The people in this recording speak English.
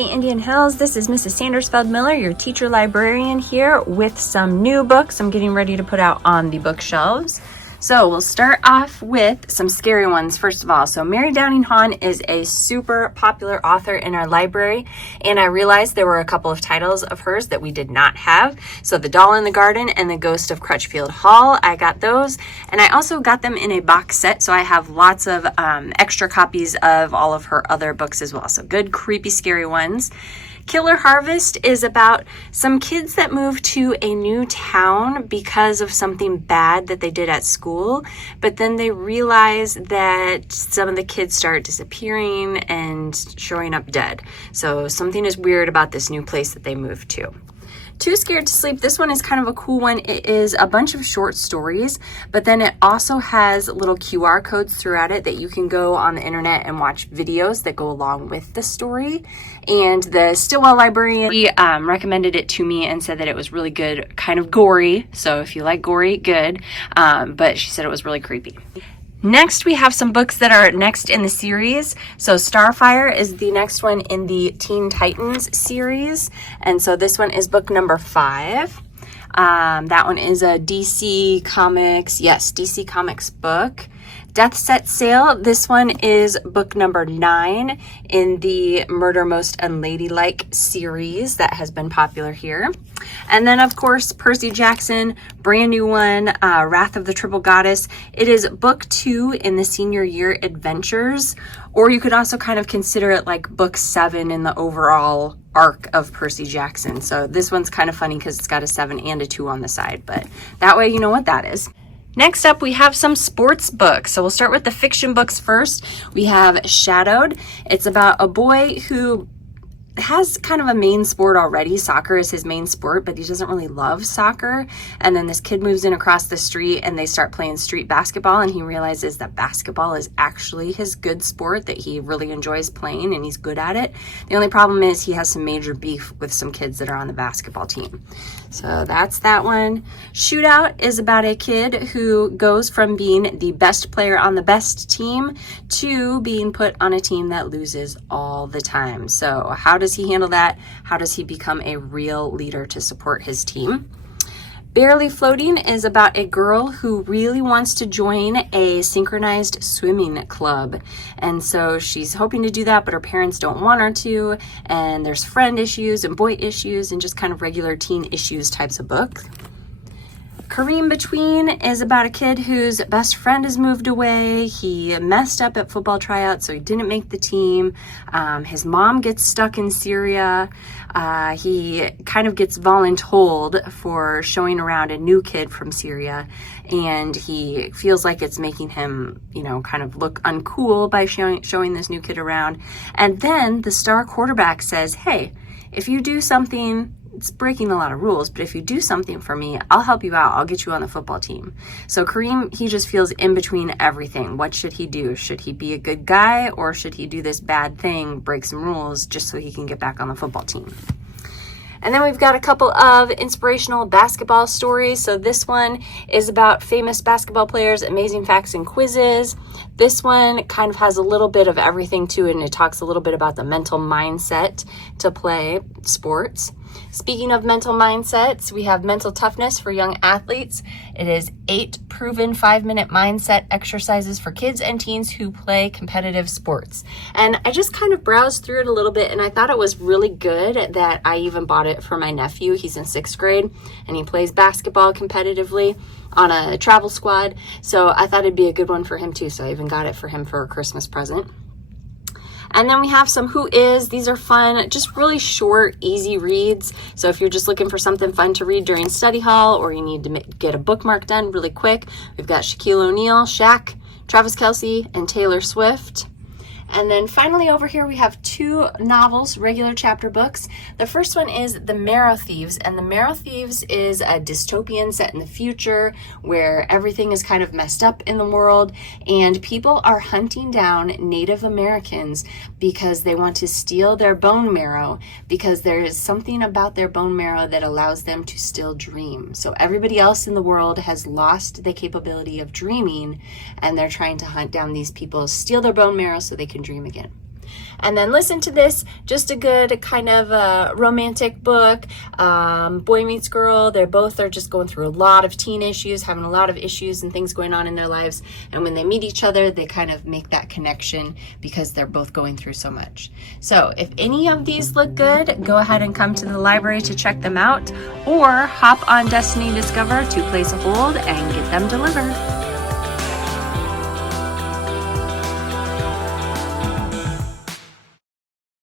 Hey Indian Hills, this is Mrs. Sandersfeld-Miller, your teacher librarian here with some new books I'm getting ready to put out on the bookshelves. So we'll start off with some scary ones first of all. So Mary Downing Hahn is a super popular author in our library, and I realized there were a couple of titles of hers that we did not have. So The Doll in the Garden and The Ghost of Crutchfield Hall, I got those, and I also got them in a box set, so I have lots of extra copies of all of her other books as well. So good, creepy, scary ones. Killer Harvest is about some kids that move to a new town because of something bad that they did at school, but then they realize that some of the kids start disappearing and showing up dead. So something is weird about this new place that they moved to. Too Scared to Sleep, this one is kind of a cool one. It is a bunch of short stories, but then it also has little QR codes throughout it that you can go on the internet and watch videos that go along with the story. And the Stillwell librarian recommended it to me and said that it was really good, kind of gory. So if you like gory, good. But she said it was really creepy. Next, we have some books that are next in the series. So Starfire is the next one in the Teen Titans series. And so this one is book number 5. That one is a DC Comics book. Death Set Sail, this one is book number 9 in the Murder Most Unladylike series that has been popular here. And then, of course, Percy Jackson, brand new one, Wrath of the Triple Goddess. It is book 2 in the senior year adventures, or you could also kind of consider it like book 7 in the overall arc of Percy Jackson. So this one's kind of funny because it's got a 7 and a 2 on the side, but that way you know what that is. Next up, we have some sports books. So we'll start with the fiction books first. We have Shadowed. It's about a boy who has kind of a main sport already. Soccer is his main sport, but he doesn't really love soccer. And then this kid moves in across the street and they start playing street basketball, and he realizes that basketball is actually his good sport that he really enjoys playing and he's good at it. The only problem is he has some major beef with some kids that are on the basketball team. So that's that one. Shootout is about a kid who goes from being the best player on the best team to being put on a team that loses all the time. So how does he handle that? How does he become a real leader to support his team? Barely Floating is about a girl who really wants to join a synchronized swimming club. And so she's hoping to do that, but her parents don't want her to. And there's friend issues and boy issues and just kind of regular teen issues types of book. Kareem Between is about a kid whose best friend has moved away. He messed up at football tryouts, so he didn't make the team. His mom gets stuck in Syria. He kind of gets voluntold for showing around a new kid from Syria, and he feels like it's making him, kind of look uncool by showing this new kid around. And then the star quarterback says, hey, if you do something, it's breaking a lot of rules, but if you do something for me, I'll help you out. I'll get you on the football team. So Kareem, he just feels in between everything. What should he do? Should he be a good guy, or should he do this bad thing, break some rules, just so he can get back on the football team? And then we've got a couple of inspirational basketball stories. So this one is about famous basketball players, amazing facts and quizzes. This one kind of has a little bit of everything to it, and it talks a little bit about the mental mindset to play sports. Speaking of mental mindsets, we have Mental Toughness for Young Athletes. It is 8 proven 5-minute mindset exercises for kids and teens who play competitive sports. And I just kind of browsed through it a little bit, and I thought it was really good that I even bought it for my nephew. He's in 6th grade, and he plays basketball competitively on a travel squad. So I thought it'd be a good one for him too. So I even got it for him for a Christmas present. And then we have some Who Is. These are fun, just really short, easy reads. So if you're just looking for something fun to read during study hall, or you need to get a bookmark done really quick, we've got Shaquille O'Neal, Shaq, Travis Kelce, and Taylor Swift. And then finally over here we have 2 novels, regular chapter books. The first one is The Marrow Thieves, and The Marrow Thieves is a dystopian set in the future where everything is kind of messed up in the world, and people are hunting down Native Americans because they want to steal their bone marrow, because there is something about their bone marrow that allows them to still dream. So everybody else in the world has lost the capability of dreaming, and they're trying to hunt down these people, steal their bone marrow so they can dream again. And then listen to this, just a good kind of romantic book. Boy meets girl. They both are just going through a lot of teen issues, having a lot of issues and things going on in their lives. And when they meet each other, they kind of make that connection because they're both going through so much. So if any of these look good, go ahead and come to the library to check them out, or hop on Destiny Discover to place a hold and get them delivered.